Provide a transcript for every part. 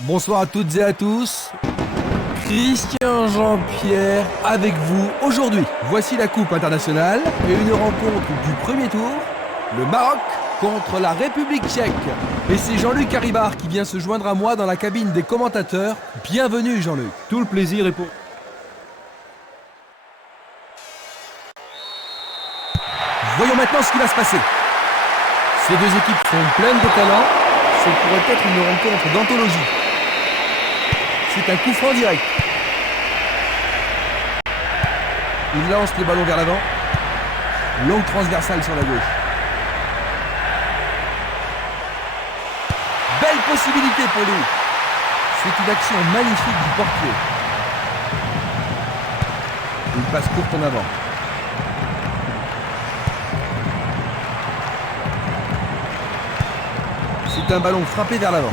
Bonsoir à toutes et à tous. Christian Jean-Pierre avec vous aujourd'hui. Voici la Coupe internationale et une rencontre du premier tour. Le Maroc contre la République tchèque. Et c'est Jean-Luc Haribard qui vient se joindre à moi dans la cabine des commentateurs. Bienvenue Jean-Luc. Tout le plaisir est pour... Voyons maintenant ce qui va se passer. Ces deux équipes sont pleines de talent. Ce pourrait être une rencontre d'anthologie. C'est un coup franc direct. Il lance le ballon vers l'avant. Longue transversale sur la gauche. Belle possibilité pour lui. C'est une action magnifique du portier. Une passe courte en avant. C'est un ballon frappé vers l'avant.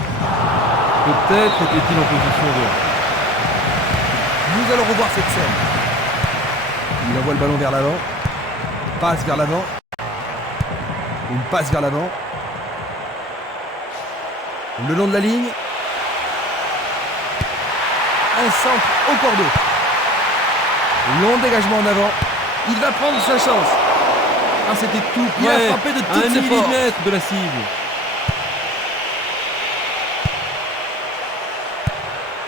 Peut-être était-il en position de... Nous allons revoir cette scène. Il envoie le ballon vers l'avant. Passe vers l'avant. Une passe vers l'avant. Le long de la ligne. Un centre au cordeau. Long dégagement en avant. Il va prendre sa chance. Ah, c'était tout. Il a frappé de toutes ses forces. 1 millimètre de la cible.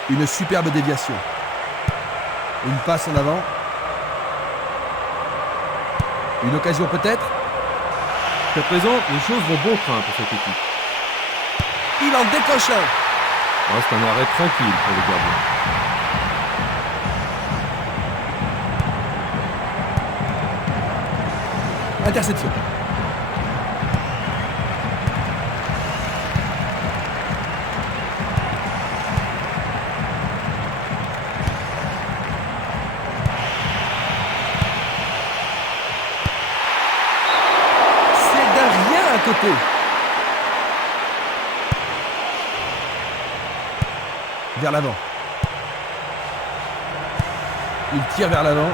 Une superbe déviation. Une passe en avant. Une occasion peut-être. Jusqu'à présent, les choses vont bon train pour cette équipe. Il en décoche un. C'est un arrêt tranquille pour le gardien. Interception. Côté. Vers l'avant. Il tire vers l'avant.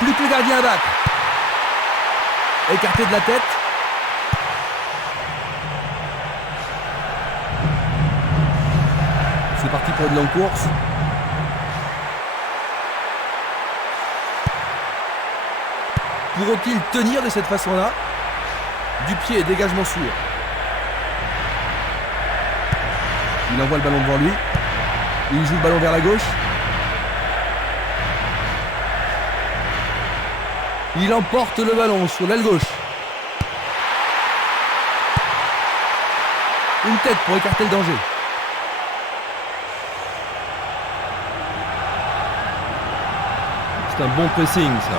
Plus que le gardien à battre. Écarté de la tête. C'est parti pour une longue course. Pourront-ils tenir de cette façon-là? Du pied, dégagement sûr. Il envoie le ballon devant lui. Il joue le ballon vers la gauche. Il emporte le ballon sur l'aile gauche. Une tête pour écarter le danger. C'est un bon pressing, ça.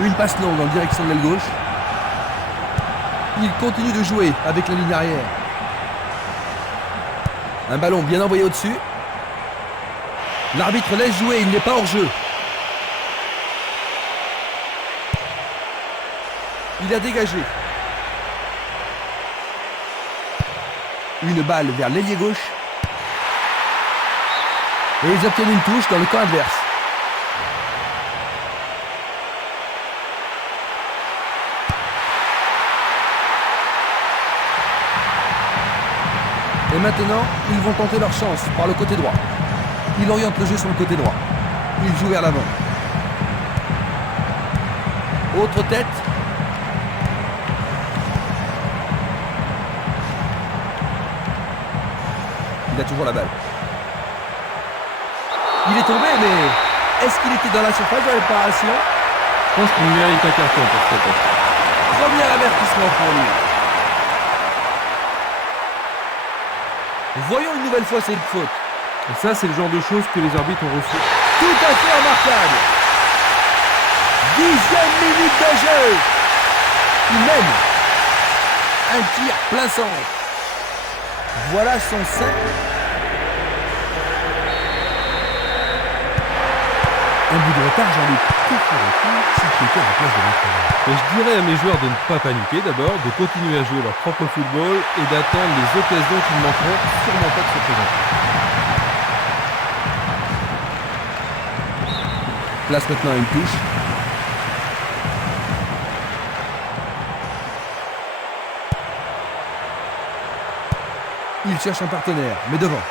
Une passe longue en direction de l'aile gauche. Il continue de jouer avec la ligne arrière. Un ballon bien envoyé au-dessus. L'arbitre laisse jouer, il n'est pas hors jeu. Il a dégagé. Une balle vers l'ailier gauche. Et ils obtiennent une touche dans le camp adverse. Et maintenant, ils vont tenter leur chance par le côté droit. Il oriente le jeu sur le côté droit. Il joue vers l'avant. Autre tête. Il a toujours la balle. Il est tombé, mais est-ce qu'il était dans la surface de réparation? Je pense qu'il mérite un carton pour cette attaque. Premier avertissement pour lui. Voyons une nouvelle fois cette faute. Et ça, c'est le genre de choses que les arbitres ont reçu. Tout à fait remarquable. 10e minute de jeu. Il mène. Un tir plein centre. Voilà son 5. Un bout de retard, Jean-Luc. Que ferais-tu si tu étais à la place de l'entraîneur? Et je dirais à mes joueurs de ne pas paniquer d'abord, de continuer à jouer leur propre football et d'attendre les occasions qui ne manqueront sûrement pas de se présenter. Place maintenant à une touche. Il cherche un partenaire, mais devant.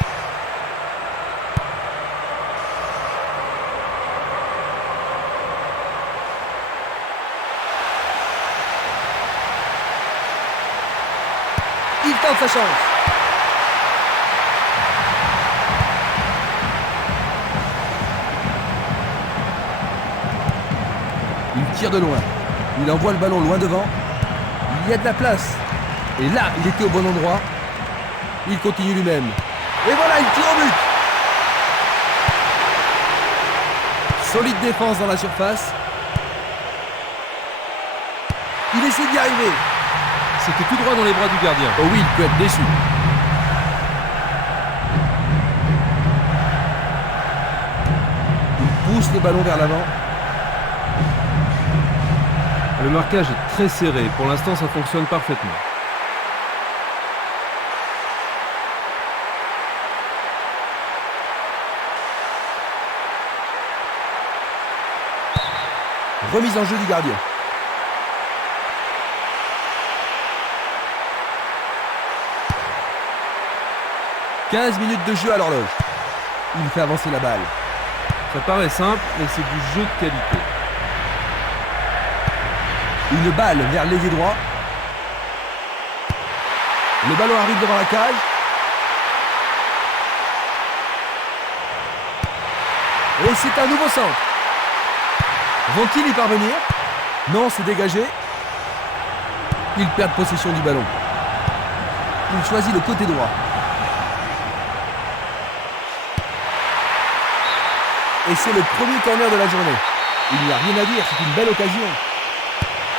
Il tente sa chance. Il tire de loin. Il envoie le ballon loin devant. Il y a de la place. Et là, il était au bon endroit. Il continue lui-même. Et voilà, il tire au but. Solide défense dans la surface. Il essaie d'y arriver. C'était tout droit dans les bras du gardien. Oh oui, il peut être déçu. Il pousse le ballon vers l'avant. Le marquage est très serré. Pour l'instant, ça fonctionne parfaitement. Remise en jeu du gardien. « 15 minutes de jeu à l'horloge. » Il fait avancer la balle. Ça paraît simple, mais c'est du jeu de qualité. Une balle vers l'ailier droit. Le ballon arrive devant la cage. Et c'est un nouveau centre. Vont-ils y parvenir? Non, c'est dégagé. Ils perdent possession du ballon. Il choisit le côté droit. Et c'est le premier corner de la journée. Il n'y a rien à dire, c'est une belle occasion.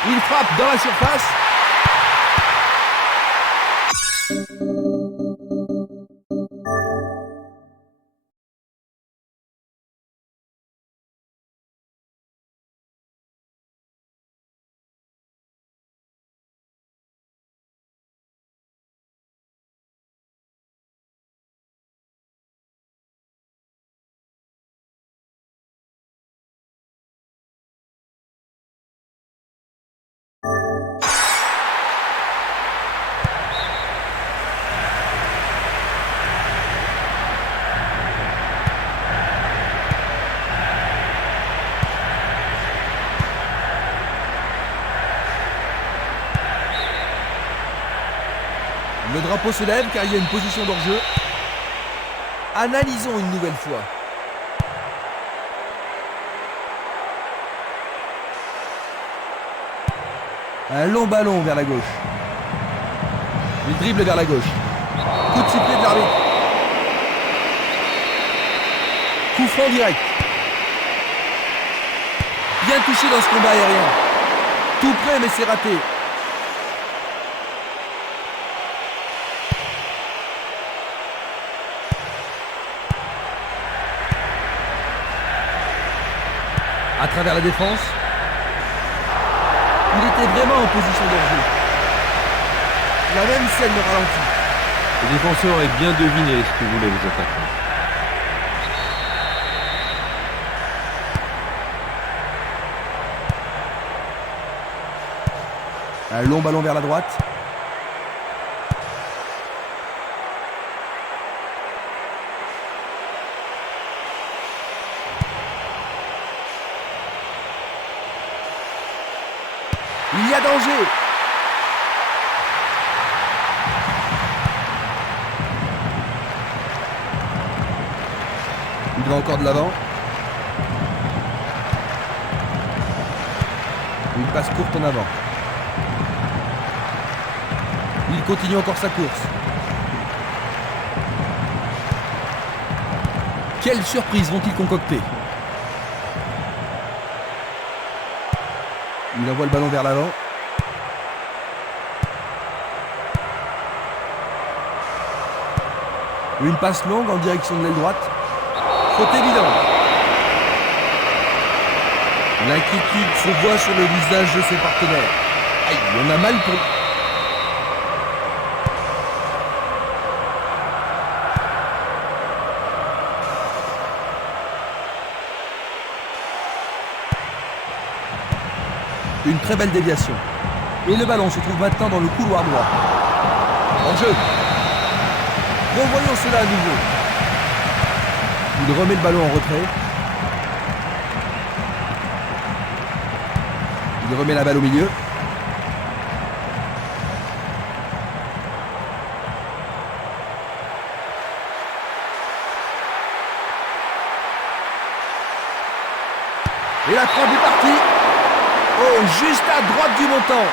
Il frappe dans la surface. Le drapeau se lève car il y a une position d'hors-jeu. Analysons une nouvelle fois. Un long ballon vers la gauche. Il dribble vers la gauche. Coup de sifflet de l'arbitre. Coup franc direct. Bien touché dans ce combat aérien. Tout près mais c'est raté. À travers la défense. Il était vraiment en position d'hors-jeu. La même scène le ralentit. Le défenseur a bien deviné ce que voulaient les attaquants. Un long ballon vers la droite. Il y a danger. Il va encore de l'avant. Une passe courte en avant. Il continue encore sa course. Quelle surprise vont-ils concocter? Il envoie le ballon vers l'avant. Une passe longue en direction de l'aile droite. Faute évidente. L'inquiétude se voit sur le visage de ses partenaires. Aïe, on a mal pour... Une très belle déviation. Et le ballon se trouve maintenant dans le couloir droit. En jeu. Revoyons cela à nouveau. Il remet le ballon en retrait. Il remet la balle au milieu. Et la frappe est partie. Oh, juste à droite du montant.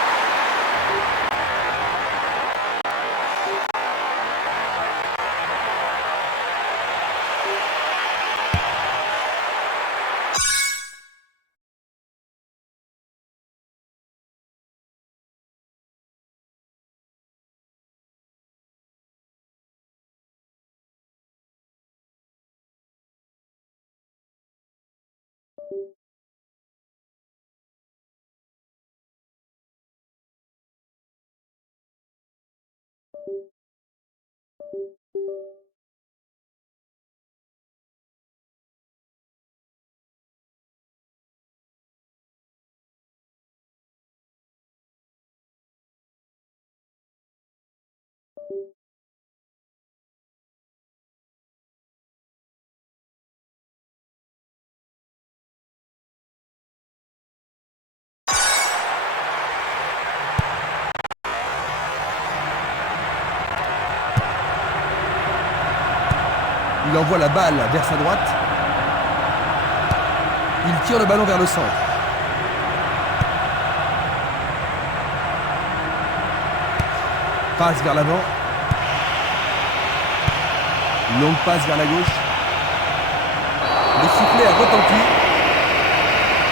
Il envoie la balle vers sa droite. Il tire le ballon vers le centre. Passe vers l'avant. Longue passe vers la gauche. Le sifflet a retenti.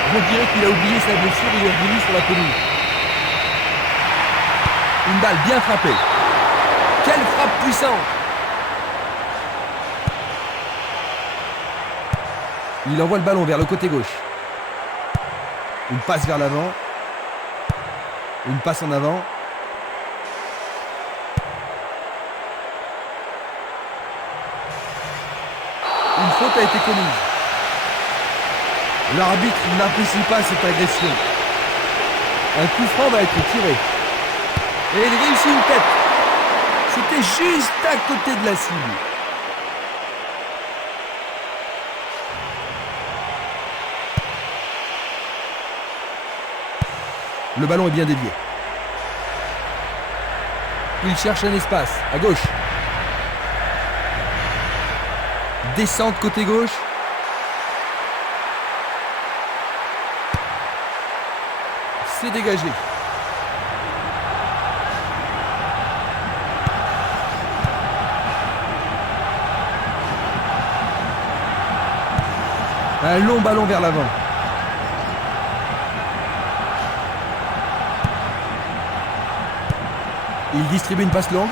On dirait qu'il a oublié sa blessure et il est revenu sur la pelouse. Une balle bien frappée. Quelle frappe puissante! Il envoie le ballon vers le côté gauche. Une passe vers l'avant. Une passe en avant. Une faute a été commise. L'arbitre n'apprécie pas cette agression. Un coup franc va être tiré. Et il réussit une tête. C'était juste à côté de la cible. Le ballon est bien dévié. Il cherche un espace, à gauche. Descente côté gauche. C'est dégagé. Un long ballon vers l'avant. Il distribue une passe longue.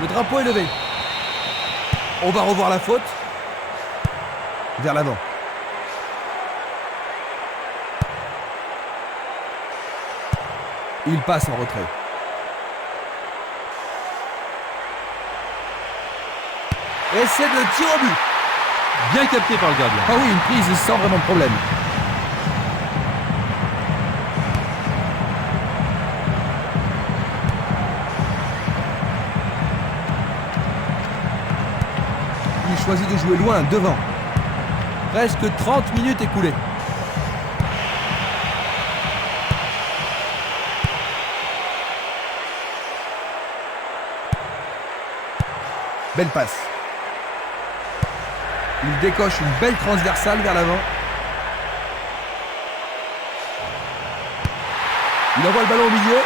Le drapeau est levé. On va revoir la faute. Vers l'avant. Il passe en retrait. Et c'est le tir au but. Bien capté par le gardien. Ah oui, une prise sans vraiment de problème. Il choisit de jouer loin, devant. Presque 30 minutes écoulées. Belle passe. Il décoche une belle transversale vers l'avant. Il envoie le ballon au milieu.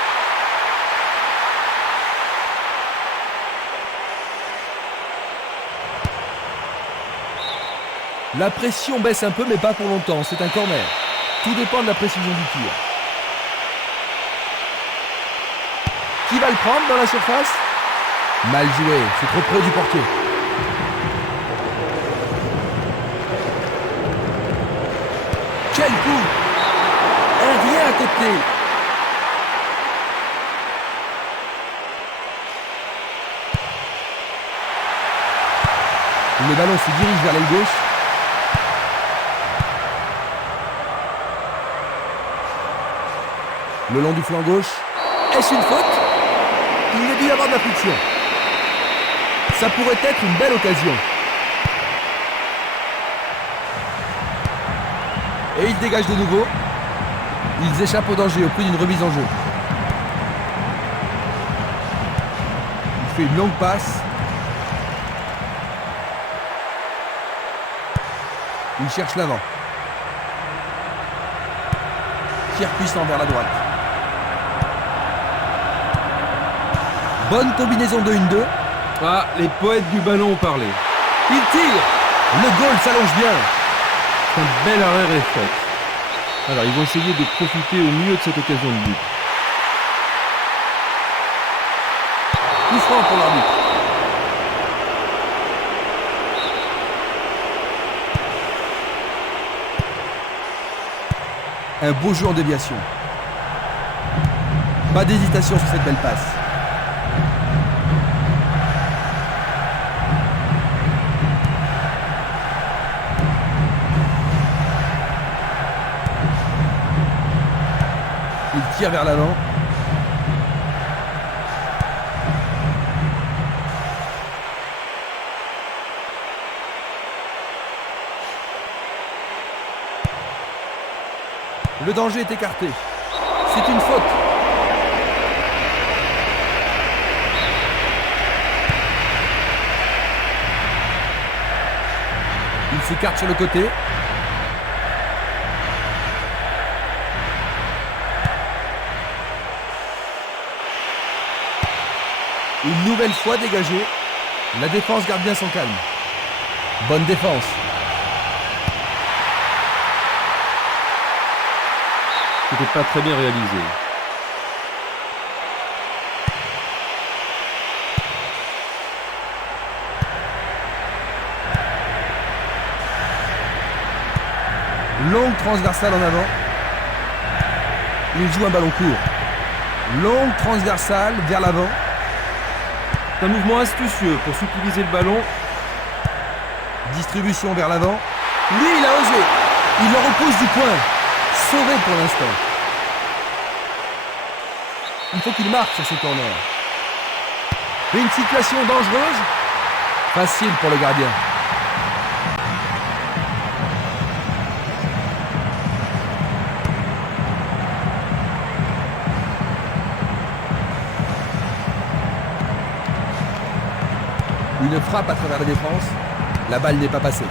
La pression baisse un peu, mais pas pour longtemps. C'est un corner. Tout dépend de la précision du tir. Qui va le prendre dans la surface? Mal joué, c'est trop près du portier. Quel coup! Rien à côté. Le ballon se dirige vers l'aile gauche. Le long du flanc gauche. Est-ce une faute? Il y a dû y avoir de la friction. Ça pourrait être une belle occasion. Et il dégage de nouveau. Ils échappent au danger au prix d'une remise en jeu. Il fait une longue passe. Il cherche l'avant. Tir puissant vers la droite. Bonne combinaison de 1-2. Ah, les poètes du ballon ont parlé. Il tire. Le goal s'allonge bien. Un bel arrêt réflexe. Alors, ils vont essayer de profiter au mieux de cette occasion de but. Coup franc pour l'arbitre. Un beau jeu en déviation. Pas d'hésitation sur cette belle passe. Il tire vers l'avant. Le danger est écarté. C'est une faute. Il s'écarte sur le côté. Une nouvelle fois dégagé. La défense garde bien son calme. Bonne défense. C'était pas très bien réalisé. Longue transversale en avant. Il joue un ballon court. Longue transversale vers l'avant. C'est un mouvement astucieux pour subtiliser le ballon. Distribution vers l'avant. Lui, il a osé. Il le repousse du point. Sauvé pour l'instant. Il faut qu'il marque sur ce corner. Une situation dangereuse. Facile pour le gardien. Une frappe à travers la défense. La balle n'est pas passée.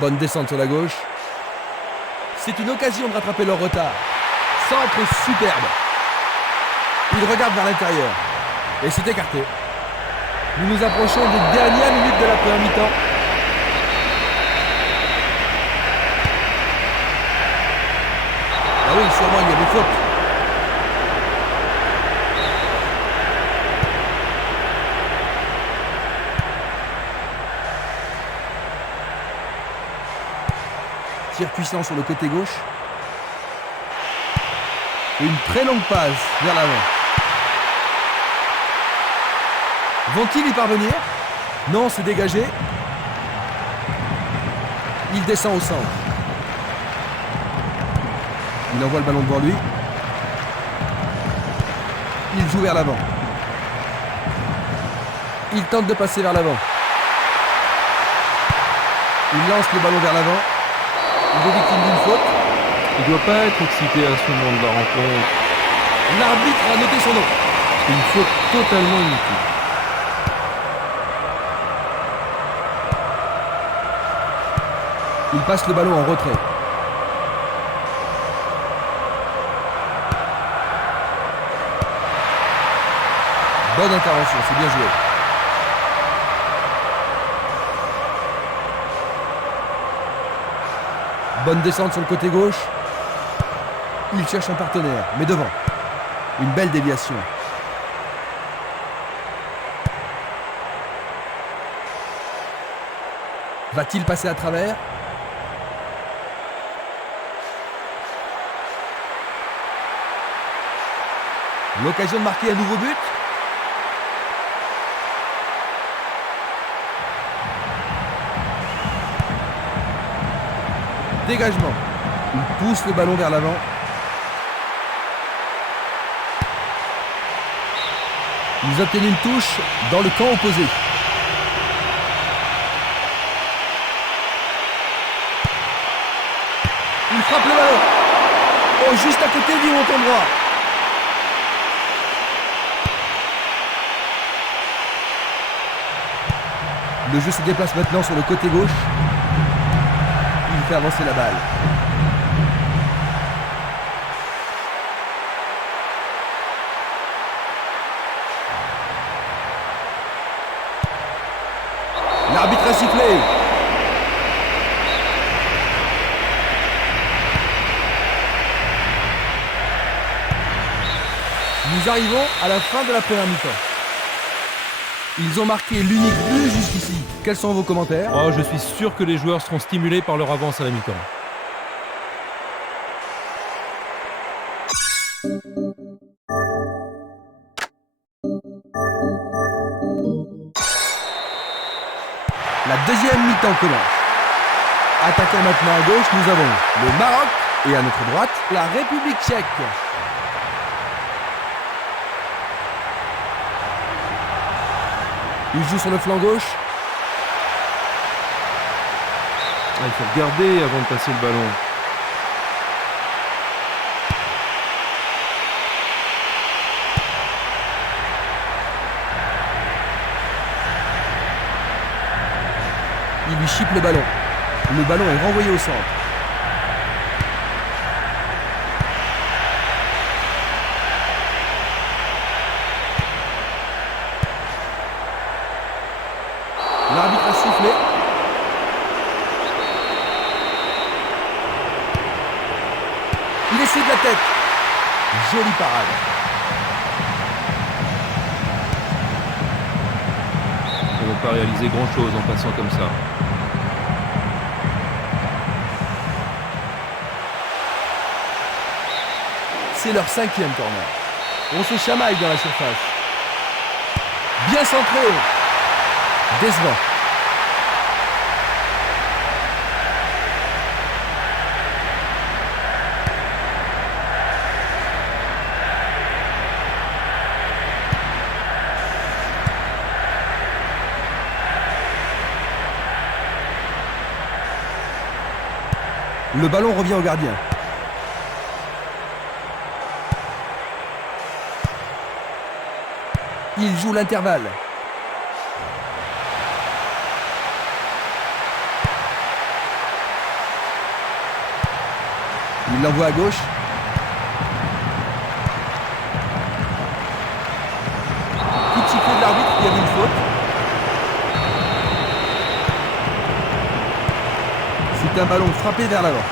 Bonne descente sur la gauche. C'est une occasion de rattraper leur retard. Centre superbe. Il regarde vers l'intérieur. Et c'est écarté. Nous nous approchons des dernières minutes de la première mi-temps. Ah oui, sûrement il y a des fautes. Tir puissant sur le côté gauche. Une très longue passe vers l'avant. Vont-ils y parvenir? Non, c'est dégagé. Il descend au centre. Il envoie le ballon devant lui. Il joue vers l'avant. Il tente de passer vers l'avant. Il lance le ballon vers l'avant. Il est victime d'une faute. Il ne doit pas être excité à ce moment de la rencontre. L'arbitre a noté son nom. C'est une faute totalement inutile. Il passe le ballon en retrait. Bonne intervention, c'est bien joué. Bonne descente sur le côté gauche. Il cherche un partenaire, mais devant. Une belle déviation. Va-t-il passer à travers? L'occasion de marquer un nouveau but. Dégagement. Il pousse le ballon vers l'avant. Ils obtiennent une touche dans le camp opposé. Il frappe le ballon. Oh, juste à côté du montant droit. Le jeu se déplace maintenant sur le côté gauche. Il fait avancer la balle. L'arbitre a sifflé. Nous arrivons à la fin de la première mi-temps. Ils ont marqué l'unique but jusqu'ici. Quels sont vos commentaires? Oh, je suis sûr que les joueurs seront stimulés par leur avance à la mi-temps. La deuxième mi-temps commence. Attaquant maintenant à gauche, nous avons le Maroc et à notre droite, la République tchèque. Il joue sur le flanc gauche. Il faut regarder avant de passer le ballon. Il lui chipe le ballon. Le ballon est renvoyé au centre. L'arbitre a sifflé. Il essaie de la tête. Jolie parade. Ils ne vont pas réaliser grand-chose en passant comme ça. C'est leur cinquième corner. On se chamaille dans la surface. Bien centré. Décevant. Le ballon revient au gardien. Il joue l'intervalle. Il l'envoie à gauche. Coup de sifflet de l'arbitre, il y avait une faute. C'est un ballon frappé vers l'avant.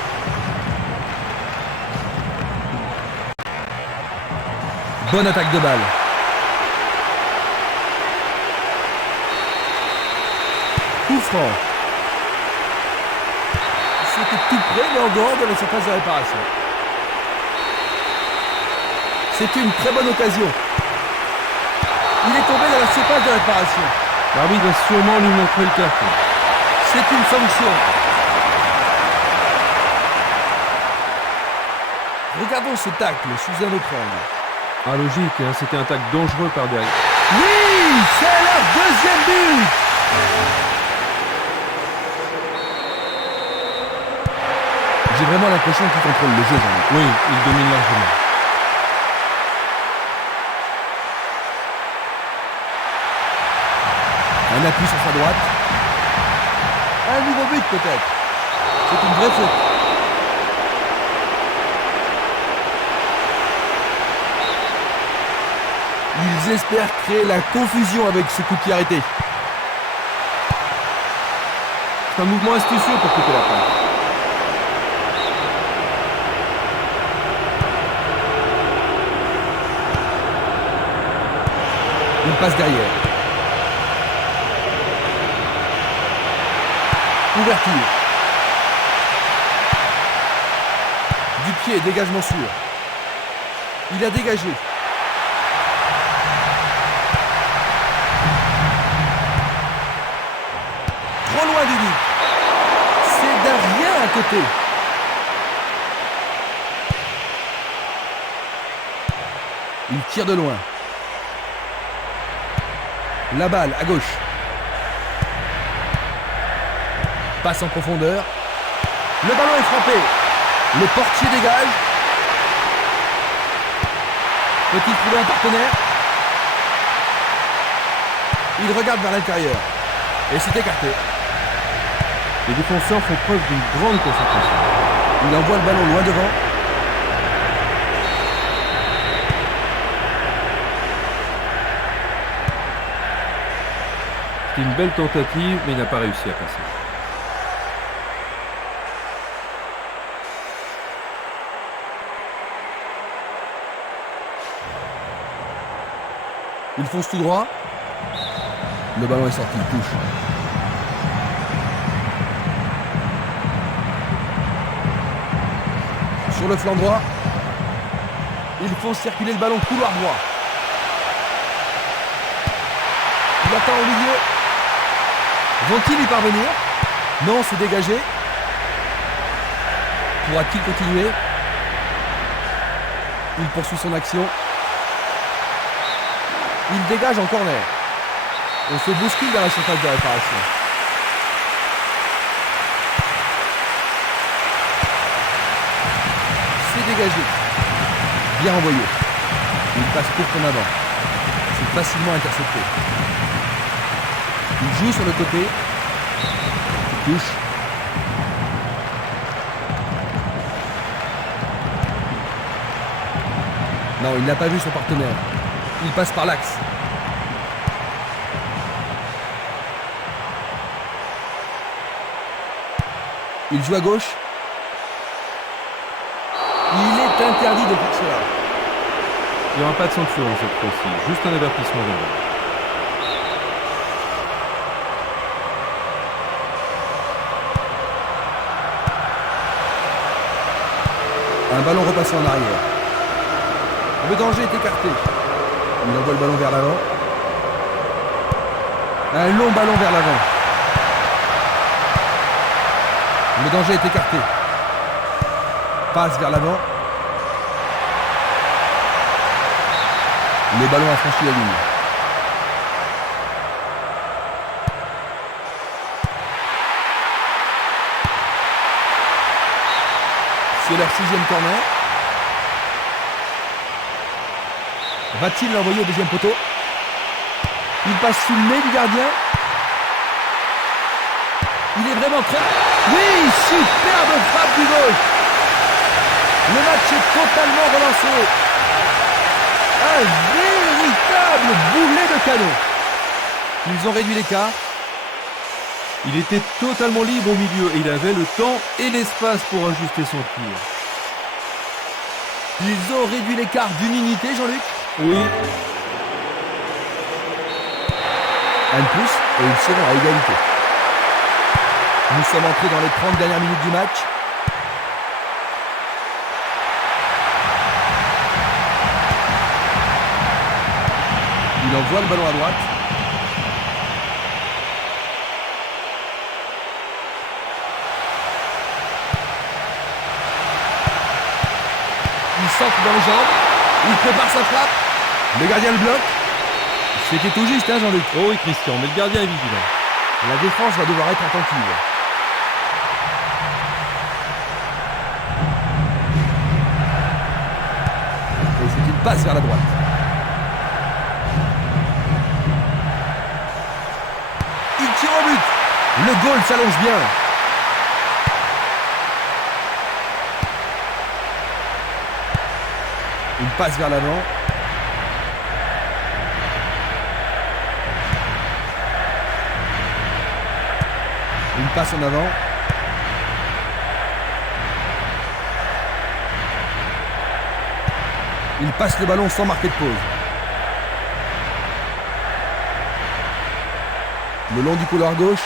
Bonne attaque de balle. Coup franc. C'était tout près, mais en dehors de la surface de réparation. C'était une très bonne occasion. Il est tombé dans la surface de réparation. L'arbitre va sûrement lui montrer le carton. C'est une sanction. Regardons ce tacle sous un autre angle. Ah, logique, hein, c'était un tacle dangereux par derrière. Oui, c'est leur deuxième but. J'ai vraiment l'impression qu'il contrôle le jeu, Jean-Luc. Oui, il domine largement. Un appui sur sa droite. Un nouveau but peut-être. C'est une vraie faute. Ils espèrent créer la confusion avec ce coup de pied arrêté. C'est un mouvement astucieux pour couper la passe. Il passe derrière. Ouverture. Du pied, dégagement sûr. Il a dégagé. Trop loin du but. C'est d'un rien à côté. Il tire de loin. La balle à gauche. Passe en profondeur. Le ballon est frappé. Le portier dégage. Peut-il trouver un partenaire? Il regarde vers l'intérieur. Et c'est écarté. Les défenseurs font preuve d'une grande concentration. Il envoie le ballon loin devant. C'est une belle tentative, mais il n'a pas réussi à passer. Il fonce tout droit. Le ballon est sorti, il touche. Sur le flanc droit. Il faut circuler le ballon couloir droit. Il attend au milieu. Vont-ils y parvenir? Non, c'est dégagé. Pourra-t-il continuer? Il poursuit son action. Il dégage en corner. On se bouscule dans la surface de réparation. C'est dégagé. Bien envoyé. Il passe court en avant. C'est facilement intercepté. Il joue sur le côté. Il touche. Non, il n'a pas vu son partenaire. Il passe par l'axe. Il joue à gauche. Il est interdit de faire cela. Il n'y aura pas de ceinture dans cette fois-ci, juste un avertissement verbal. Un ballon repassé en arrière. Le danger est écarté. Il envoie le ballon vers l'avant. Un long ballon vers l'avant. Le danger est écarté. Passe vers l'avant. Le ballon a franchi la ligne. C'est leur 6e corner. Va-t-il l'envoyer au deuxième poteau? Il passe sous le nez du gardien. Il est vraiment très... Oui, superbe frappe du gauche. Le match est totalement relancé. Un véritable boulet de canon. Ils ont réduit l'écart. Il était totalement libre au milieu et il avait le temps et l'espace pour ajuster son tir. Ils ont réduit l'écart d'une unité, Jean-Luc. Oui. Un de plus et ils seront à égalité. Nous sommes entrés dans les 30 dernières minutes du match. Il envoie le ballon à droite. Il centre dans les jambes. Il prépare sa frappe. Le gardien le bloque. C'était tout juste, hein, Jean-Luc? Oh oui, Christian, mais le gardien est vigilant. La défense va devoir être attentive. Et c'est une passe vers la droite. Il tire au but. Le goal s'allonge bien. Une passe vers l'avant. Une passe en avant. Il passe le ballon sans marquer de pause. Le long du couloir gauche.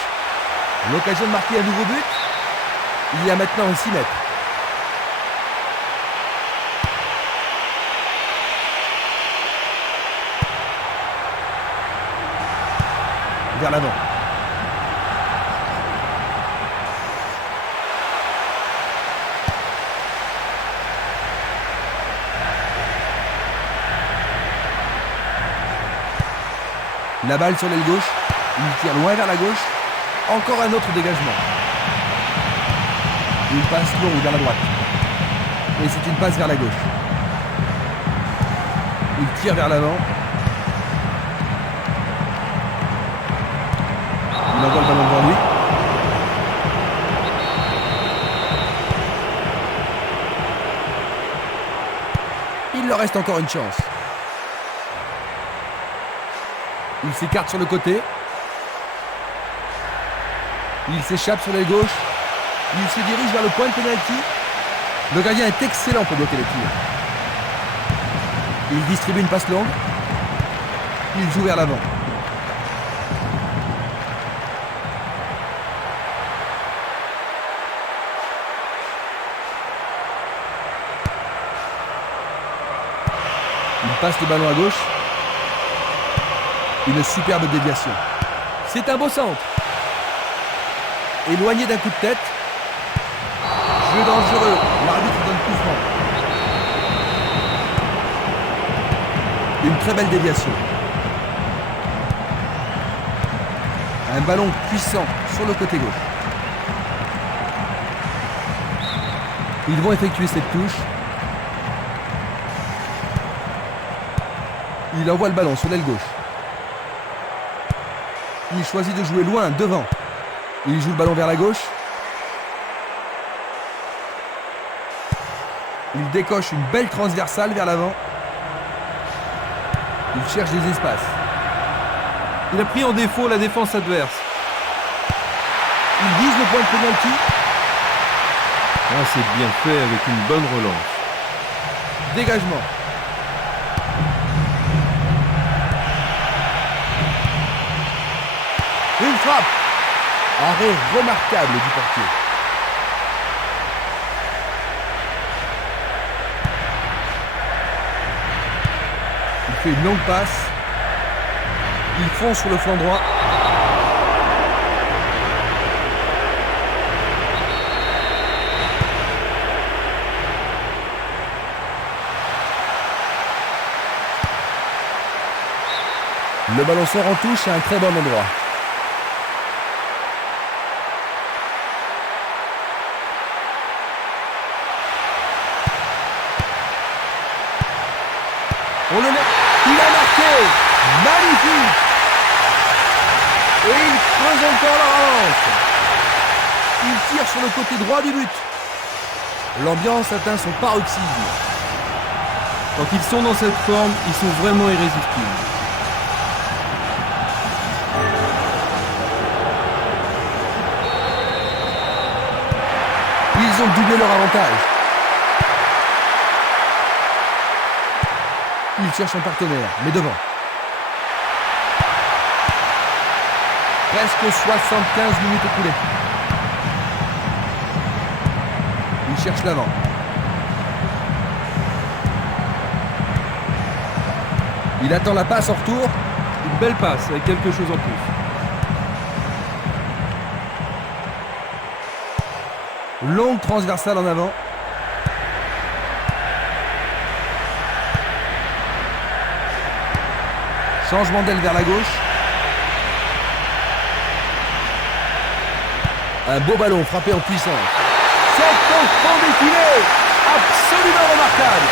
L'occasion de marquer un nouveau but. Il y a maintenant 6 mètres. Vers l'avant. La balle sur l'aile gauche. Il tire loin vers la gauche. Encore un autre dégagement. Une passe longue vers la droite. Et c'est une passe vers la gauche. Il tire vers l'avant. Il envoie le ballon devant lui. Il leur reste encore une chance. Il s'écarte sur le côté. Il s'échappe sur l'aile gauche. Il se dirige vers le point de pénalty. Le gardien est excellent pour bloquer les tirs. Il distribue une passe longue. Il joue vers l'avant. Il passe le ballon à gauche. Une superbe déviation. C'est un beau centre. Éloigné d'un coup de tête. Jeu dangereux. L'arbitre donne coup franc. Une très belle déviation. Un ballon puissant sur le côté gauche. Ils vont effectuer cette touche. Il envoie le ballon sur l'aile gauche. Il choisit de jouer loin, devant. Il joue le ballon vers la gauche. Il décoche une belle transversale vers l'avant. Il cherche des espaces. Il a pris en défaut la défense adverse. Il vise le point de pénalty. Ah, c'est bien fait avec une bonne relance. Dégagement. Une frappe. Arrêt remarquable du portier. Il fait une longue passe. Il fonce sur le flanc droit. Le ballon sort en touche à un très bon endroit. On le met. Il a marqué. Magnifique. Et il creuse encore la relance. Il tire sur le côté droit du but. L'ambiance atteint son paroxysme. Quand ils sont dans cette forme, ils sont vraiment irrésistibles. Ils ont doublé leur avantage. Il cherche un partenaire, mais devant. Presque 75 minutes écoulées. Il cherche l'avant. Il attend la passe en retour. Une belle passe avec quelque chose en plus. Longue transversale en avant. Changement d'aile vers la gauche. Un beau ballon frappé en puissance. C'est un franc défilé. Absolument remarquable.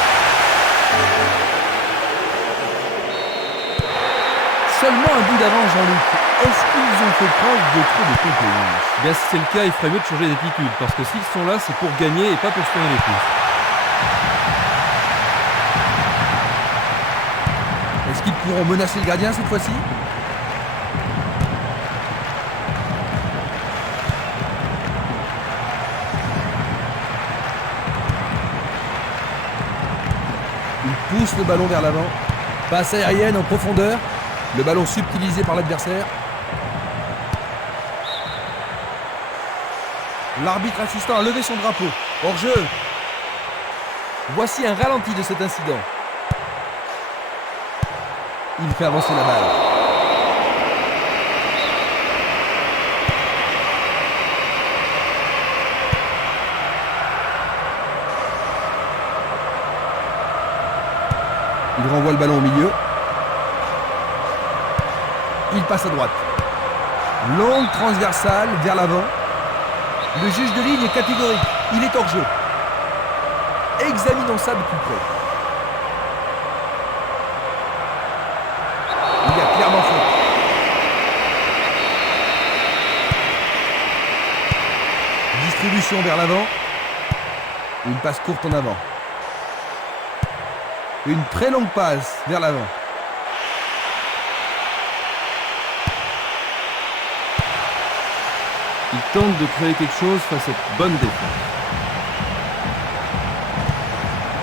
Seulement un bout d'avance, Jean-Luc. Est-ce qu'ils ont fait preuve de trop de confiance? Bien, si c'est le cas, il ferait mieux de changer d'attitude, parce que s'ils sont là, c'est pour gagner et pas pour se tourner les pouces. Est-ce qu'ils pourront menacer le gardien cette fois-ci? Il pousse le ballon vers l'avant. Passe aérienne en profondeur. Le ballon subtilisé par l'adversaire. L'arbitre assistant a levé son drapeau. Hors-jeu. Voici un ralenti de cet incident. Il fait avancer la balle. Il renvoie le ballon au milieu. Il passe à droite. Longue transversale vers l'avant. Le juge de ligne est catégorique. Il est hors jeu. Examinons ça de plus près. Il y a clairement faute. Distribution vers l'avant. Une passe courte en avant. Une très longue passe vers l'avant. Il tente de créer quelque chose face à cette bonne défense.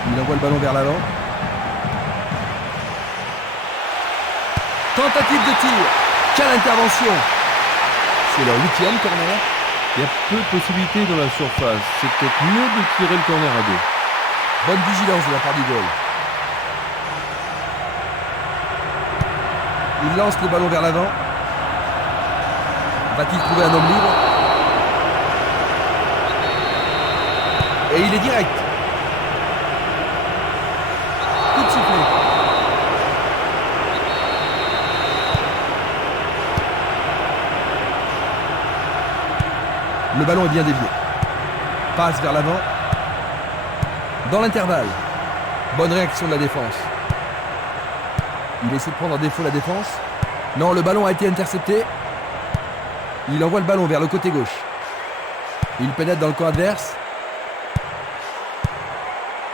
Il envoie le ballon vers l'avant. Tentative de tir. Quelle intervention! C'est leur 8e corner. Il y a peu de possibilités dans la surface. C'est peut-être mieux de tirer le corner à deux. Bonne vigilance de la part du goal. Il lance le ballon vers l'avant. Va-t-il trouver un homme libre? Et il est direct. Coup de sifflet. Le ballon est bien dévié. Passe vers l'avant. Dans l'intervalle. Bonne réaction de la défense. Il essaie de prendre en défaut la défense. Non, le ballon a été intercepté. Il envoie le ballon vers le côté gauche. Il pénètre dans le camp adverse.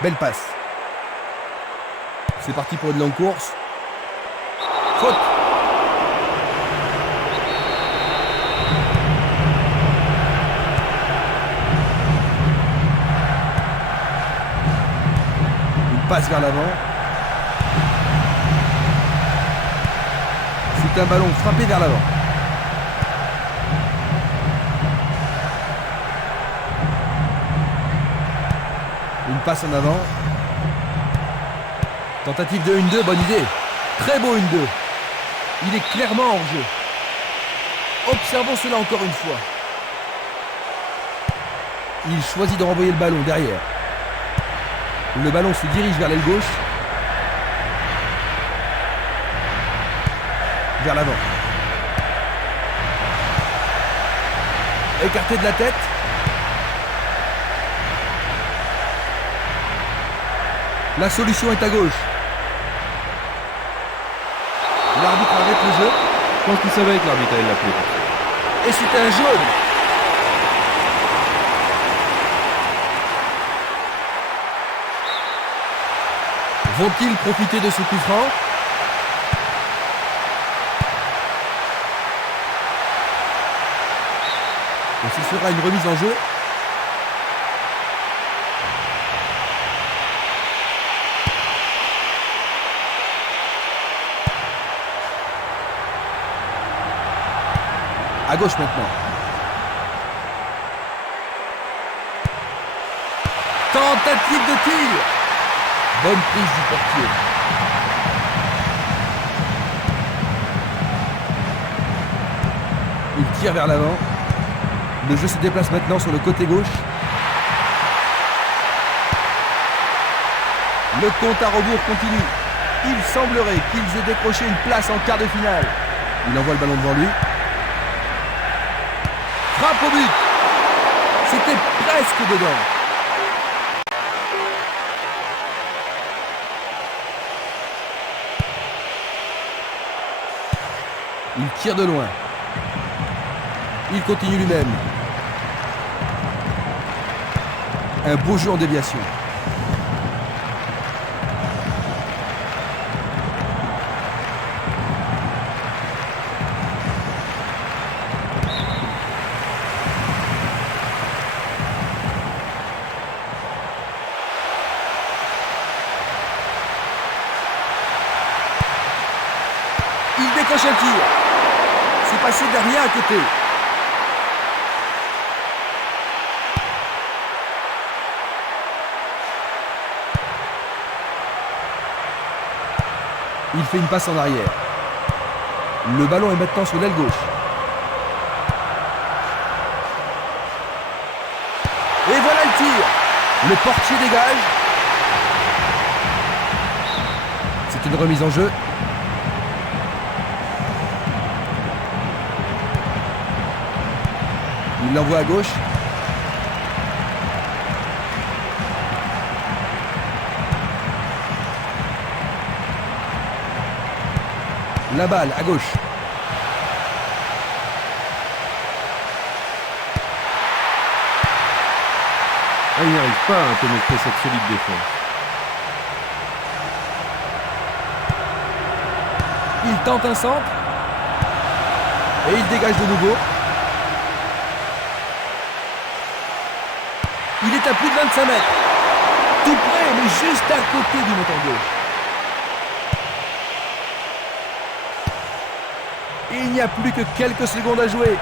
Belle passe. C'est parti pour une longue course. Faute. Une passe vers l'avant. C'est un ballon frappé vers l'avant. Une passe en avant. Tentative de 1-2, bonne idée. Très beau 1-2. Il est clairement hors jeu. Observons cela encore une fois. Il choisit de renvoyer le ballon derrière. Le ballon se dirige vers l'aile gauche. Vers l'avant. Écarté de la tête. La solution est à gauche. L'arbitre arrête le jeu. Je pense qu'il savait que l'arbitre allait l'appeler. Et c'est un jaune. Vont-ils profiter de ce coup franc? Et ce sera une remise en jeu. À gauche maintenant. Tentative de tir. Bonne prise du portier. Il tire vers l'avant. Le jeu se déplace maintenant sur le côté gauche. Le compte à rebours continue. Il semblerait qu'ils aient décroché une place en quart de finale. Il envoie le ballon devant lui. Frappe au but. C'était presque dedans. Il tire de loin. Il continue lui-même. Un beau jeu en déviation. Il décoche un tir. C'est passé derrière à côté. Il fait une passe en arrière. Le ballon est maintenant sur l'aile gauche. Et voilà le tir. Le portier dégage. C'est une remise en jeu. Il l'envoie à gauche. La balle à gauche. Il n'y arrive pas à pénétrer cette solide défense. Il tente un centre. Et il dégage de nouveau. Il est à plus de 25 mètres. Tout près, mais juste à côté du montant gauche. Et il n'y a plus que quelques secondes à jouer.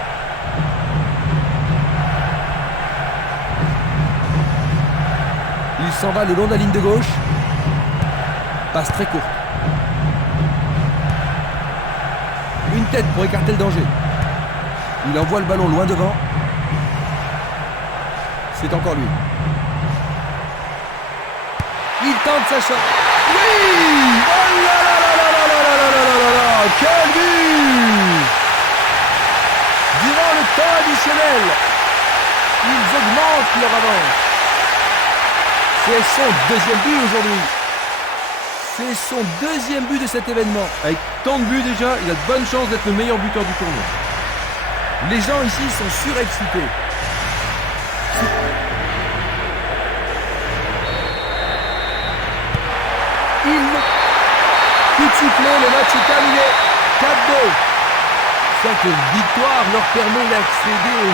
Il s'en va le long de la ligne de gauche. Passe très courte. Une tête pour écarter le danger. Il envoie le ballon loin devant. C'est encore lui. Il tente sa shot. Oui! Oh là là là là là là là là là là! Quel but! Durant le temps additionnel, ils augmentent leur avance. C'est son deuxième but aujourd'hui. C'est son deuxième but de cet événement. Avec tant de buts déjà, il a de bonnes chances d'être le meilleur buteur du tournoi. Les gens ici sont surexcités. Coup de sifflet, le match est terminé. 4-2. Cette victoire leur permet d'accéder au